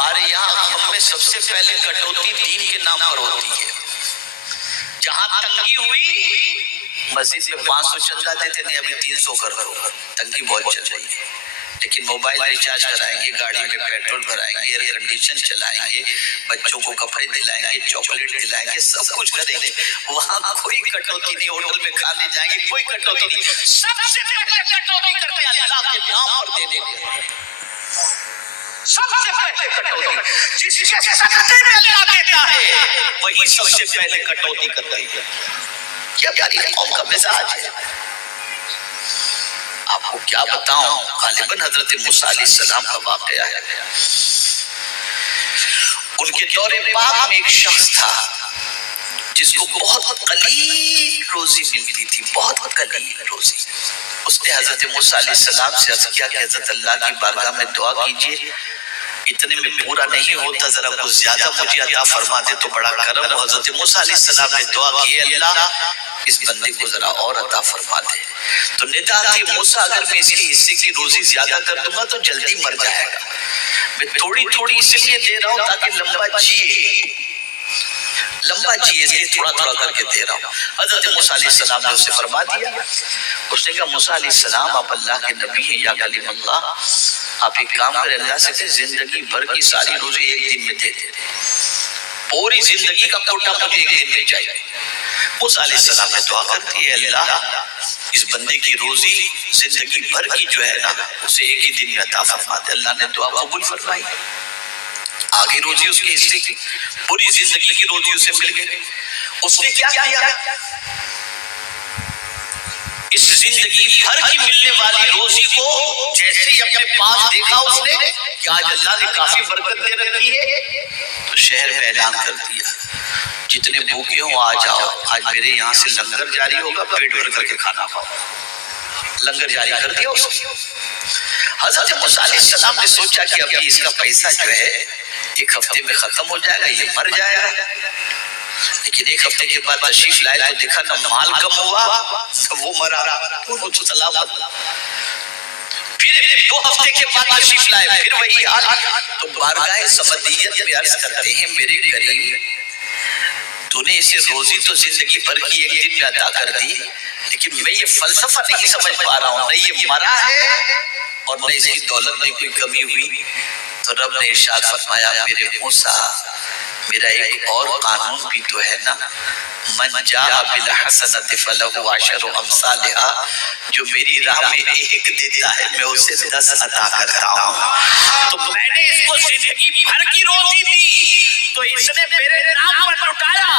ہمارے یہاں ہم میں سب سے پہلے کٹوتی دین کے نام پر ہوتی ہے. جہاں تنگی ہوئی مسجد میں 500 چندہ دیتے نہیں ابھی 300 کر دو. تنگی بہت چل رہی ہے. لیکن موبائل ریچارج کرائیں گے, گاڑی میں پیٹرول بھرائیں گے, ایئر کنڈیشن چلائیں گے, بچوں کو کپڑے دلائیں گے, چاکلیٹ دلائیں گے, سب کچھ کریں گے. وہاں کوئی کٹوتی نہیں. ہوٹل میں کھانے جائیں گے کوئی کٹوتی نہیں. سب سے پہلے کٹوتی کرتے ہیں اللہ کے نام پر دے دیں گے. سب سے پہلے کٹوتی جس کے صدقے میں اللہ دیتا ہے وہی سب سے پہلے کٹوتی کرتا ہے. کیا پیاری قوم کا مزاج ہے. آپ کو کیا بتاؤں, غالباً حضرت موسیٰ علیہ السلام کا واقعہ ہے. ان کے دور پاک میں ایک شخص تھا جس کو بہت قلیل روزی ملتی تھی, بہت قلیل روزی. اس نے حضرت موسیٰ علیہ السلام سے عرض کیا کہ حضرت اللہ کی بارگاہ میں دعا کیجیے, اتنے میں پورا نہیں ہوتا, ذرا کچھ زیادہ مجھے عطا فرما دے تو بڑا کرم. حضرت موسیٰ علیہ السلام نے دعا کی, اللہ اس بندے کو ذرا اور عطا فرما دے. تو ندا تھی, موسیٰ اگر میں اس کی حصے کی روزی زیادہ کر دوں گا تو جلدی مر جائے گا. میں تھوڑی تھوڑی اس لیے دے رہا ہوں تاکہ لمبا جیے, اس لیے تھوڑا تھوڑا کر کے دے رہا ہوں. حضرت موسیٰ علیہ السلام نے اسے فرما دیا. اس نے کہا موسیٰ علیہ السلام آپ اللہ کے نبی ہیں یا کلیم اللہ, آپ ایک کام کریں, اللہ سے کہ زندگی بھر کی ساری روزی ایک دن میں دے دے, پوری زندگی کا کوٹا مجھے ایک دن میں چاہیے. موسیٰ علیہ السلام نے دعا کرتی ہے, اللہ اس بندے کی روزی زندگی بھر کی جو ہے نا اسے ایک ہی دن میں عطا فرما دے. اللہ نے دعا قبول فرمائی. آگے روزی اس کے حصے کی, پوری زندگی کی روزی اسے مل گئی. اس نے کیا کیا, اس زندگی بھر کی ملنے والی روزی کو جیسے ہی اپنے پاس دیکھا اس نے کہ آج اللہ نے کافی برکت دے رکھی ہے, تو شہر میں اعلان کر دیا, جتنے بھوکے ہوں آ جاؤ, آج میرے یہاں سے لنگر جاری ہوگا, پیٹ بھر کر کے کھانا کھاؤ. لنگر جاری کر دیا اس نے. حضرت موسیٰ علیہ السلام نے سوچا کہ ابھی اس کا پیسہ جو ہے ایک ہفتے میں ختم ہو جائے گا, یہ مر جائے گا. لیکن ایک ہفتے کے بعد تشریف لائے تو دیکھا نہ مال کم ہوا وہ مرا, وہ تو سلامت. پھر 2 ہفتے کے بعد تشریف لائے, پھر وہی حال. تو بارگاہ سمدیت میں عرض کرتے ہیں, میرے کریم تو نے اسے روزی تو زندگی بھر کی ایک دن میں عطا کر دی, لیکن میں یہ فلسفہ نہیں سمجھ پا رہا ہوں, نہ یہ مرا ہے اور نہ اس کی دولت میں کوئی کمی ہوئی. تو رب نے ارشاد فرمایا, میرے موسیٰ میرا ایک اور قانون بھی تو ہے نا, من جاء بالحسنۃ فلہ عشر امثالها, جو میری راہ میں ایک دیتا ہے میں اسے 10 عطا کرتا ہوں. تو میں نے اس کو زندگی بھر کی روزی دی تو اس نے میرے نام پر لٹایا,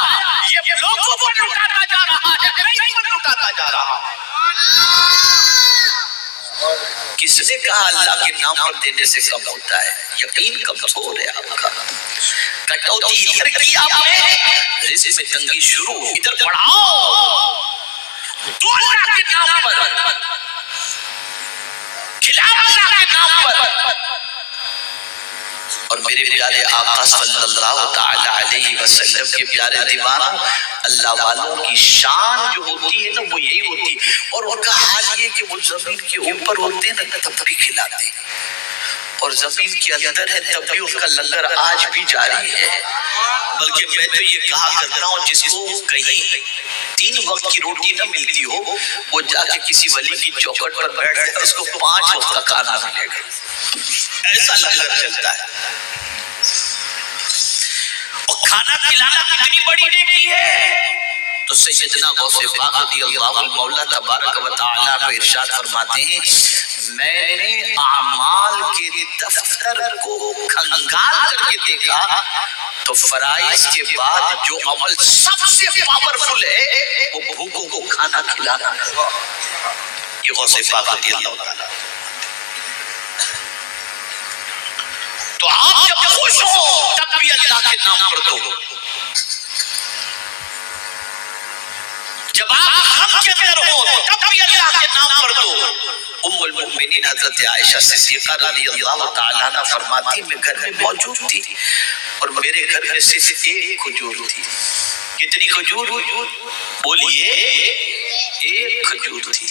یہ لوگوں پر لٹاتا جا رہا ہے, نہیں پر لٹاتا جا رہا. کس نے کہا اللہ کے نام پر دینے سے کم ہوتا ہے؟ یقین کمزور ہے آپ کا. کٹوتی ادھر کی آپ نے, رزق میں تنگی شروع, ادھر بڑھاؤ. دو اللہ کے نام پر, کھلاؤ اللہ کے نام پر. اور میرے پیارے آقا صلی اللہ تعالی علیہ وسلم کے پیارے دیوانوں, اللہ والوں کی شان جو ہوتی ہے نا وہ یہی ہوتی, اور ان کا حال یہ کہ وہ زمین کے اوپر ہوتے ہیں نا تب بھی کھلاتے ہیں, اور زمین کے اندر ہے تب بھی ان کا لنگر آج بھی جاری ہے. بلکہ میں تو یہ کہا کرتا ہوں, جس کو کہیں 3 وقت کی روٹی نہ ملتی ہو وہ جا کے کسی ولی کی چوکھٹ پر بیٹھ جائے, اس کو 5 وقت کا کھانا ملے گا, ایسا لنگر چلتا ہے. اور کھانا کھلانا کتنی بڑی نیکی ہے. تو سیدنا غوث پاک رضی اللہ المولا تبارک و تعالی کو ارشاد فرماتے ہیں, میں نے اعمال کے دفتر کو کھنگال کر کے دیکھا تو فرائض کے بعد جو عمل سب سے پاورفل ہے وہ بھوکوں کو کھانا کھلانا ہے. یہ غوث پاک رضی اللہ تعالی. تو آپ جب خوش ہو تب بھی اللہ کے نام پر دو, جب آپ غم کے اندر ہو تب بھی اللہ کے نام پر دو. ام المؤمنین حضرت عائشہ صدیقہ رضی اللہ تعالیٰ عنہ فرماتی, میں گھر میں موجود تھی اور میرے گھر میں صرف ایک کھجور تھی. کتنی کھجور؟ بولیے, ایک کھجور تھی.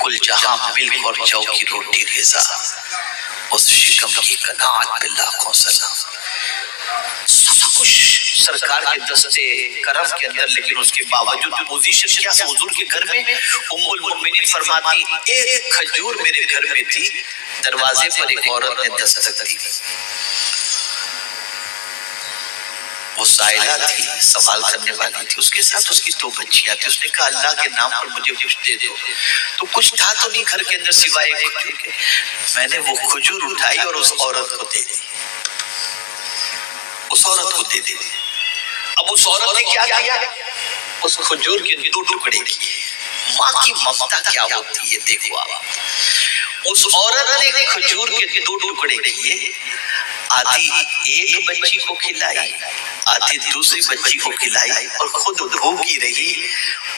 کل جہاں ملک اور جو کی روٹی رضا, اس شکم کی قناعت پہ لاکھوں سلام. سب کچھ سرکار کے دستے کرم کے اندر، لیکن اس کے باوجود پوزیشن کیا تھا حضور کے گھر میں؟ ام المؤمنین فرماتی ایک کھجور میرے گھر میں تھی، دروازے پر ایک عورت نے دستک دی. وہ سائلہ تھی، سوال کرنے والی تھی، اس کے ساتھ اس کی 2 بچیاں تھی. اس نے کہا اللہ کے نام پر مجھے کچھ دے دو. تو کچھ تھا تو نہیں گھر کے اندر سوائے کھجور کے. میں نے وہ کھجور اٹھائی اور اس عورت کو دے دی. اس عورت کو دے دی. اب اس عورت نے کیا کیا؟ اس کھجور کے 2 ٹکڑے کیے. ماں کی ممتا کیا ہوتی ہے دیکھو آپ. اس عورت نے کھجور کے 2 ٹکڑے کیے، آدھی ایک بچی کو کھلائی، آدھی دوسری بچی کو کھلائی، اور خود بھوکی رہی.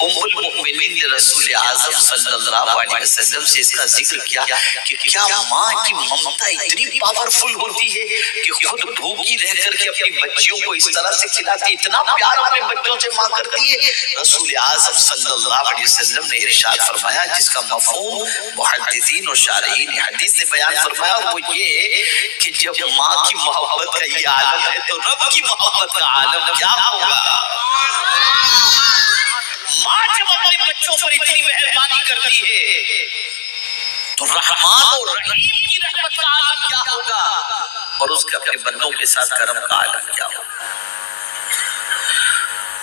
ام المؤمنین نے رسول اعظم صلی اللہ علیہ وسلم سے اس کا ذکر کیا کہ کیا ماں کی ممتا اتنی پاورفل ہوتی ہے کہ خود بھوکی رہ کر کے اپنی بچیوں کو اس طرح سے کھلاتی، اتنا پیار اپنے بچوں سے ماں کرتی ہے. رسول اعظم صلی اللہ علیہ وسلم نے ارشاد فرمایا جس کا مفہوم محدثین اور شارحین حدیث نے بیان فرمایا، اور وہ یہ کہ جب ماں کی محبت کا یہ عالم ہے تو رب کی محبت کا عالم کیا ہوگا. ماں جب اپنے بچوں پر اتنی مہربانی کرتی ہے تو رحمان اور رحیم کی رحمت کا عالم کیا ہوگا، اور اس کے اپنے بندوں کے ساتھ کرم کا عالم کیا ہوگا.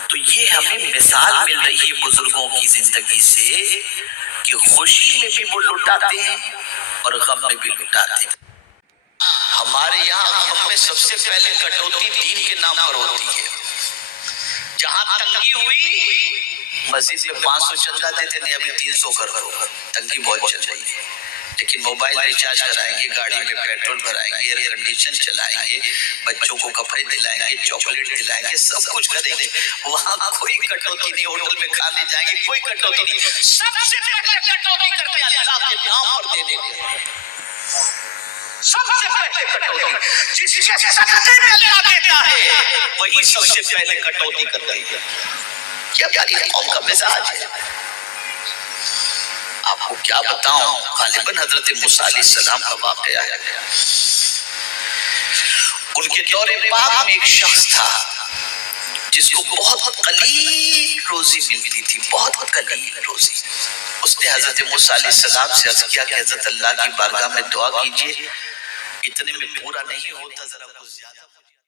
تو یہ ہمیں مثال مل رہی ہے بزرگوں کی زندگی سے کہ خوشی میں بھی وہ لٹاتے ہیں اور غم میں بھی لٹاتے ہیں. ہمارے یہاں غم میں سب سے پہلے کٹوتی دین کے نام پر ہوتی ہے. جہاں تنگی ہوئی مسجد میں 500 چندہ دیتے نہیں، ابھی 300 کر دو. تنگی بہت چل رہی ہے، لیکن موبائل ریچارج کرائیں گے، گاڑی میں پیٹرول بھرائیں گے، ایئر کنڈیشن چلائیں گے، بچوں کو کپڑے دلائیں گے، چاکلیٹ دلائیں گے، سب کچھ کریں گے. وہاں کوئی کٹوتی نہیں. ہوٹل میں کھانے جائیں گے کوئی کٹوتی نہیں. سب سے پہلے کٹوتی کرتے اللہ کے نام پر دے دیں گے. سب سے پہلے کٹوتی جس کے صدقے میں اللہ دیتا ہے وہی سب سے پہلے کٹوتی کرتا ہے. کیا پیاری قوم کا مزاج ہے. آپ کو کیا بتاؤں، غالباً حضرت موسیٰ علیہ السلام کا واقعہ ہے. ان کے دور پاک میں ایک شخص تھا جس کو بہت قلیل روزی ملتی تھی، بہت قلیل روزی. اس نے حضرت موسیٰ علیہ السلام سے عرض کیا کہ حضرت اللہ کی بارگاہ میں دعا کیجئے، اتنے میں پورا نہیں ہوتا، ذرا کچھ زیادہ